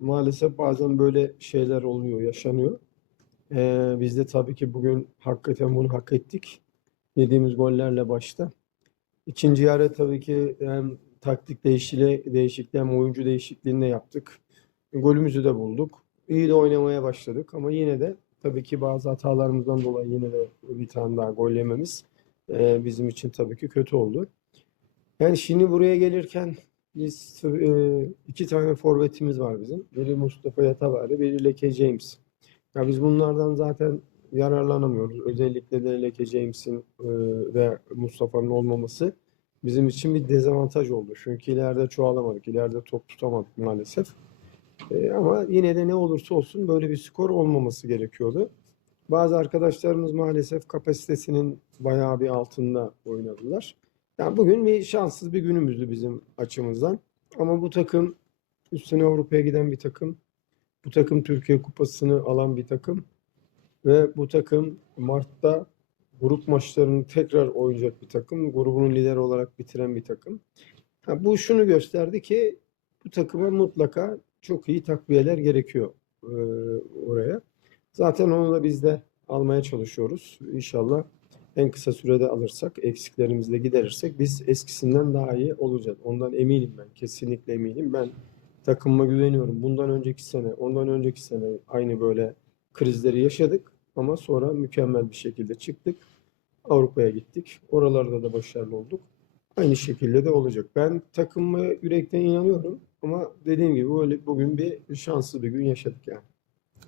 maalesef bazen böyle şeyler oluyor, yaşanıyor. Ee, biz de tabii ki bugün hakikaten bunu hak ettik. Yediğimiz gollerle başta. İkinci yarı tabii ki hem taktik değişikliği, değişikliği hem oyuncu değişikliğini de yaptık. Golümüzü de bulduk. İyi de oynamaya başladık ama yine de tabii ki bazı hatalarımızdan dolayı yine de bir tane daha gol yememiz e, bizim için tabii ki kötü oldu. Yani şimdi buraya gelirken biz e, iki tane forvetimiz var bizim. Biri Mustafa Yatavari, biri Leke James. Ya biz bunlardan zaten yararlanamıyoruz. Özellikle de Leke James'in e, ve Mustafa'nın olmaması bizim için bir dezavantaj oldu. Çünkü ileride çoğalamadık, ileride top tutamadık maalesef. E, ama yine de ne olursa olsun böyle bir skor olmaması gerekiyordu. Bazı arkadaşlarımız maalesef kapasitesinin bayağı bir altında oynadılar. Yani bugün bir şanssız bir günümüzdü bizim açımızdan. Ama bu takım üstüne Avrupa'ya giden bir takım. Bu takım Türkiye Kupası'nı alan bir takım. Ve bu takım Mart'ta grup maçlarını tekrar oynayacak bir takım. Grubunun lideri olarak bitiren bir takım. Ha, bu şunu gösterdi ki bu takıma mutlaka çok iyi takviyeler gerekiyor e, oraya. Zaten onu da biz de almaya çalışıyoruz. İnşallah en kısa sürede alırsak, eksiklerimizi de giderirsek biz eskisinden daha iyi olacağız. Ondan eminim ben. Kesinlikle eminim. Ben takımıma güveniyorum. Bundan önceki sene, ondan önceki sene aynı böyle krizleri yaşadık ama sonra mükemmel bir şekilde çıktık. Avrupa'ya gittik. Oralarda da başarılı olduk. Aynı şekilde de olacak. Ben takımıma yürekten inanıyorum ama dediğim gibi böyle bugün bir şanslı bir gün yaşadık yani.